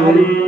Hare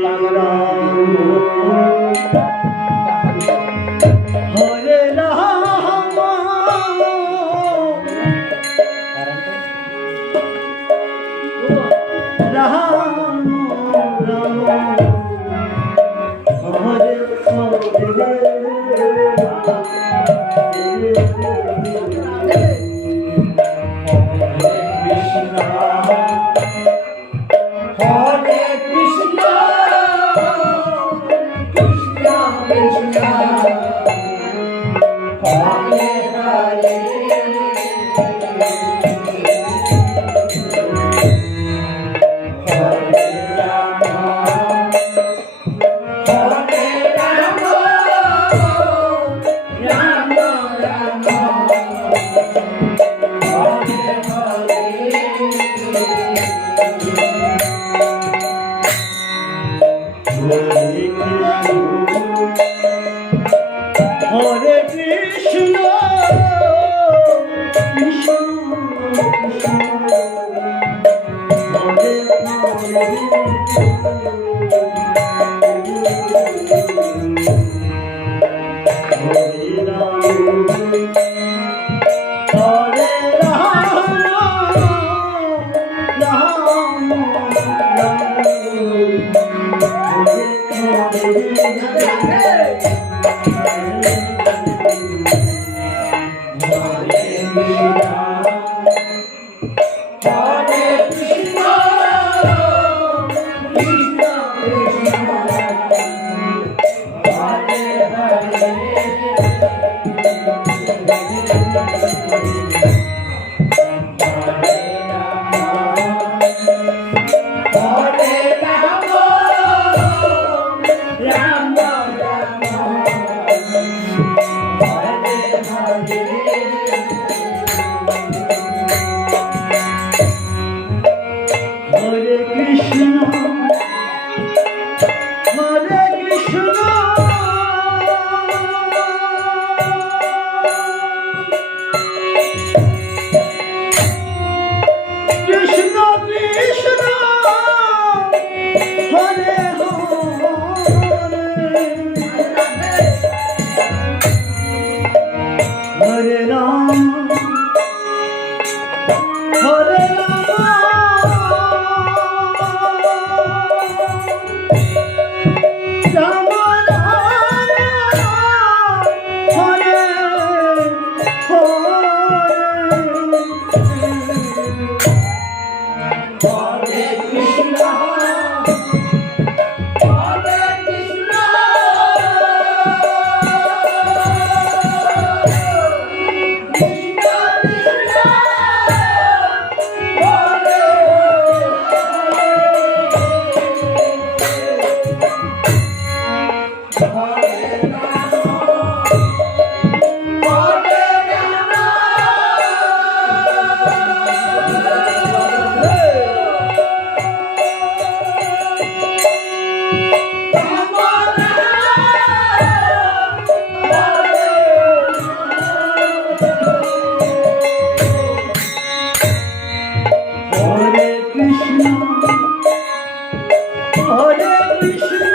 Hare Krishna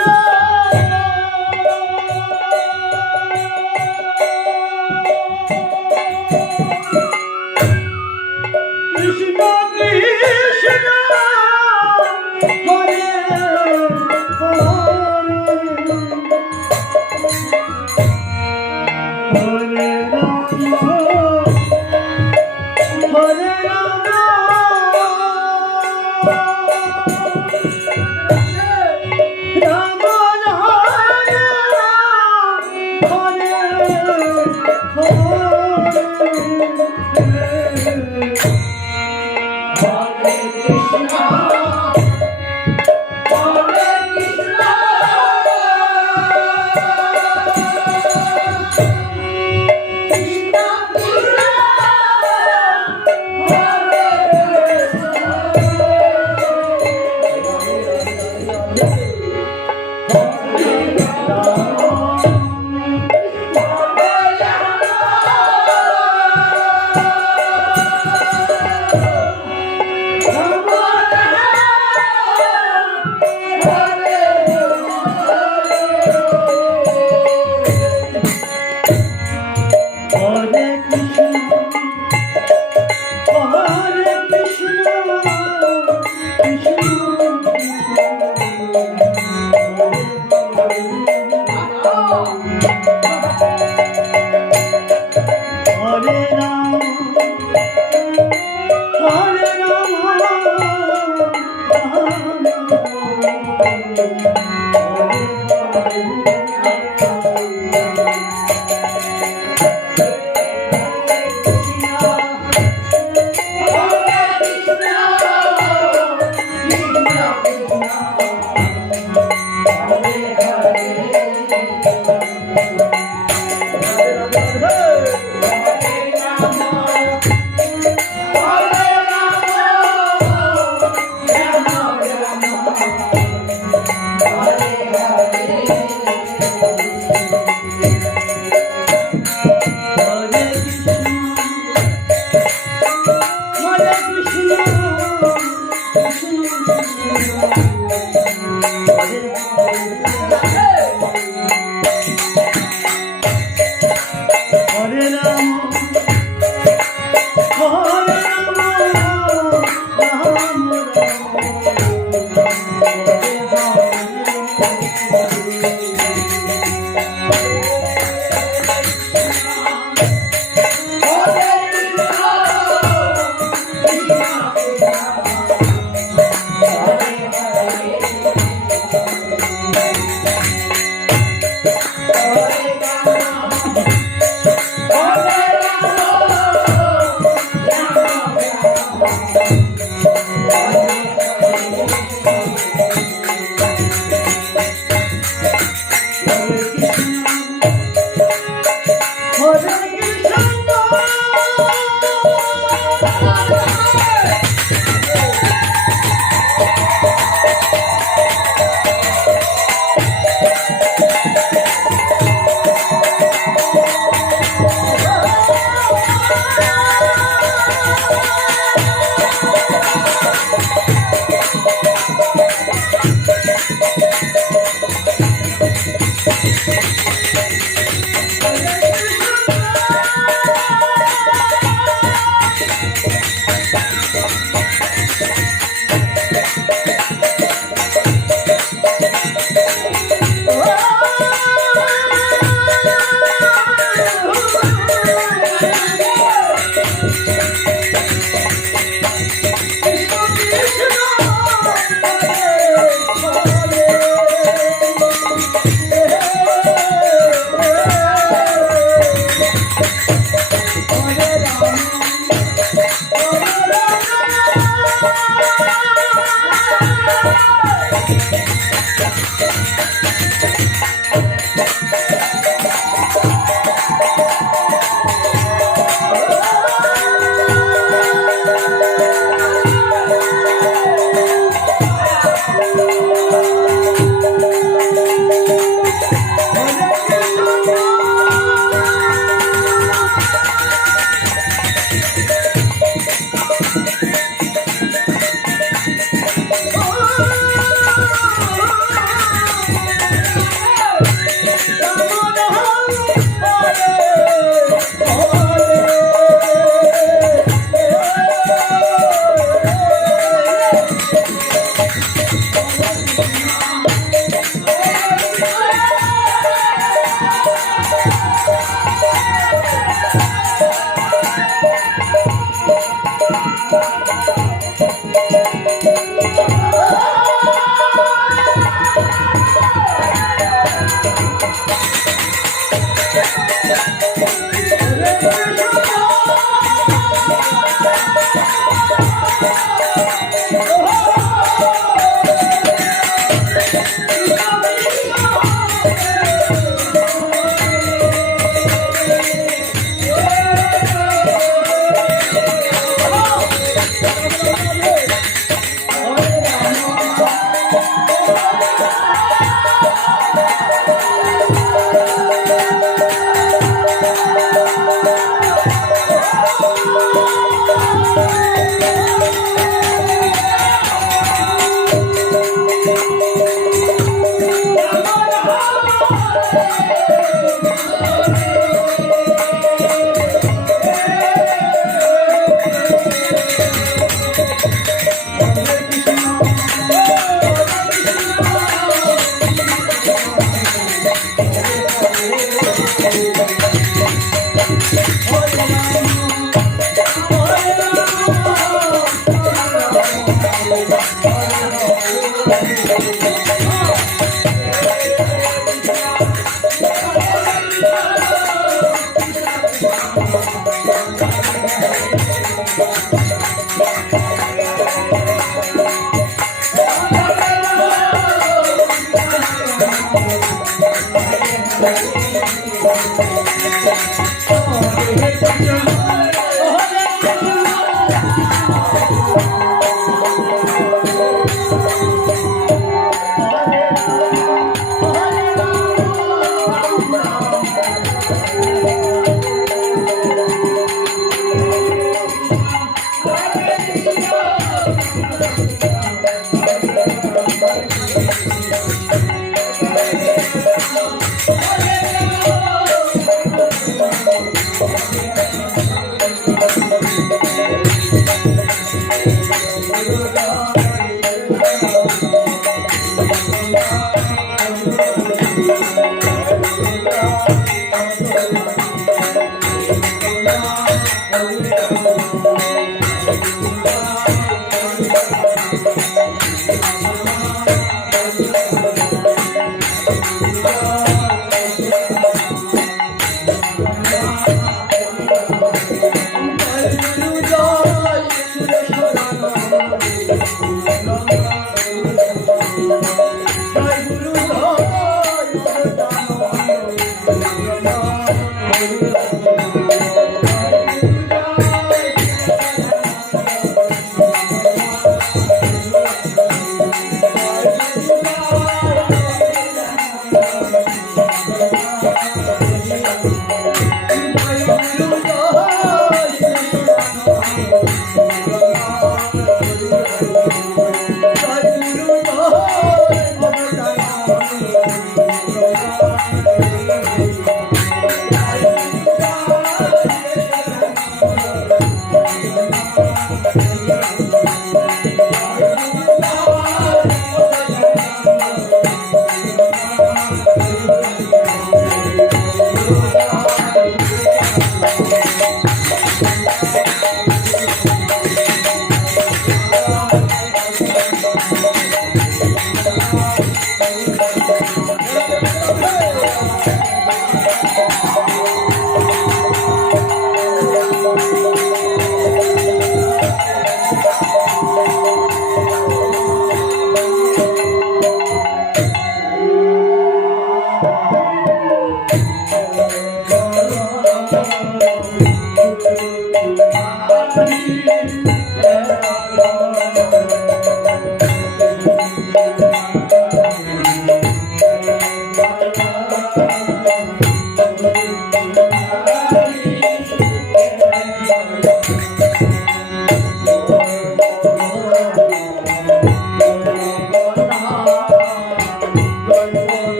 Oh.